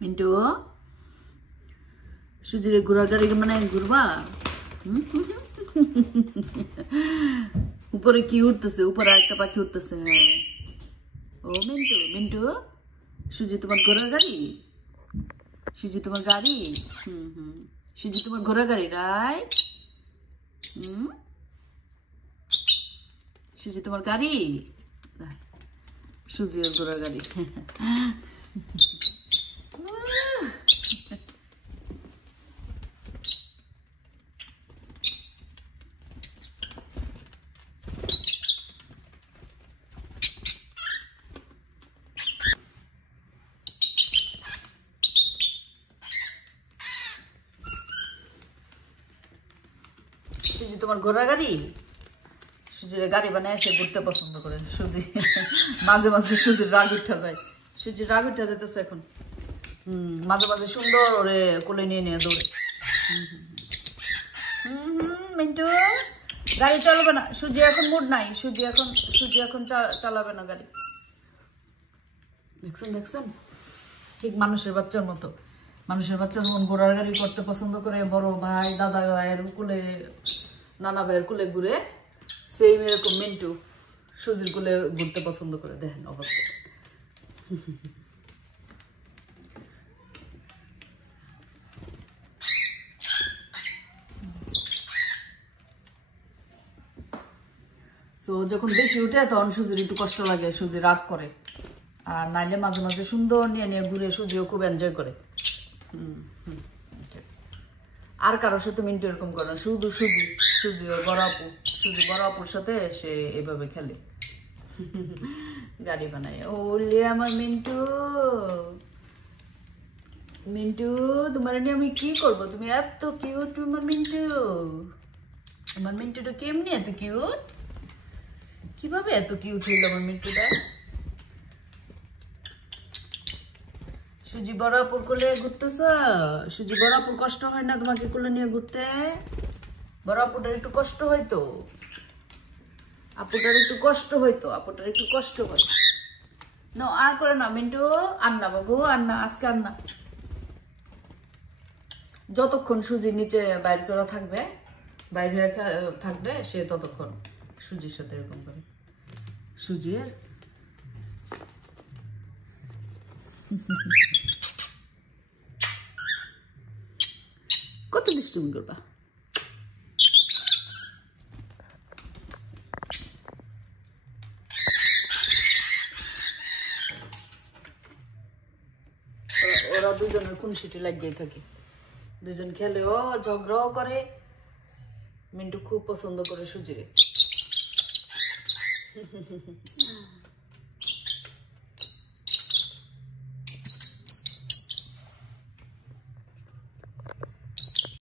মিন্টু সুজিরে ঘোরাঘুরি মানে ঘুরবা উপরে কি উঠতেছে উপরে একটা পাখি উঠতেছে হ্যাঁ ও মিন্টু মিন্টু সুজি তোমার ঘোড়ার গাড়ি সুজি তোমার গাড়ি সুজি তোমার ঘোড়া গাড়ি রাইট সুজি তোমার গাড়ি সুজি ওর ঘোড়া গাড়ি সুজি তোমার ঘোড়া গাড়ি সুজির গাড়ি বানায় সে ঘুরতে পছন্দ করে সুজি মাঝে মাঝে সুজির রাগ উঠা যায় সুজির রাগ উঠা যেতেছে এখন মাঝে মাঝে সুন্দর ওরে কোলে নিয়ে নিয়ে দৌড়ে মিন্টু গাড়ি চালাবে না সুজি এখন মুড নাই সুজি এখন চালাবে না গাড়ি দেখছেন দেখছেন ঠিক মানুষের বাচ্চার মতো মানুষের বাচ্চা যখন ঘোড়ার গাড়ি করতে পছন্দ করে বড় ভাই দাদা ভাইয়ের কুলে নানা ভাইয়ের কুলে ঘুরে সেম এরকম মিন্টু সুজির কুলে ঘুরতে পছন্দ করে দেখেন অবস্থা তো যখন বেশি উঠে তখন সুজির একটু কষ্ট লাগে সুজি রাগ করে আর নাইলে মাঝে মাঝে সুন্দর নিয়ে নিয়ে ঘুরে সুজিও খুব এনজয় করে আর কারোর সাথে মিন্টু এরকম করে না শুধু সুজি ওর বড় আপুর সাথে সে এভাবে খেলে গাড়ি বানায় ওলে আমার মিন্টু মিন্টু তোমার নিয়ে আমি কি করবো তুমি এত কিউট আমার মিন্টুটা কেমনি এত কিউট কিভাবে এত কিউট হইল আমার মিন্টুটা সুজি বড় আপুর কোলে ঘুরতেছ সুজি বড় আপুর কষ্ট হয় না তোমাকে কোলে নিয়ে ঘুরতে বড় আপুটার একটু কষ্ট হইতো আপুটার একটু কষ্ট হয় না আর করে না মিন্টু আন্না বাবু আন্না আজকে আন্না যতক্ষণ সুজি নিচে বাইর করা থাকবে বাইর হয়ে থাকবে সে ততক্ষণ সুজির সাথে এরকম করে সুজির কত দুষ্টুমি করবা ওরা দুজনের খুনসুটি লাগিয়ে থাকে দুজন খেলেও ঝগড়াও করে মিন্টু খুব পছন্দ করে সুজিরে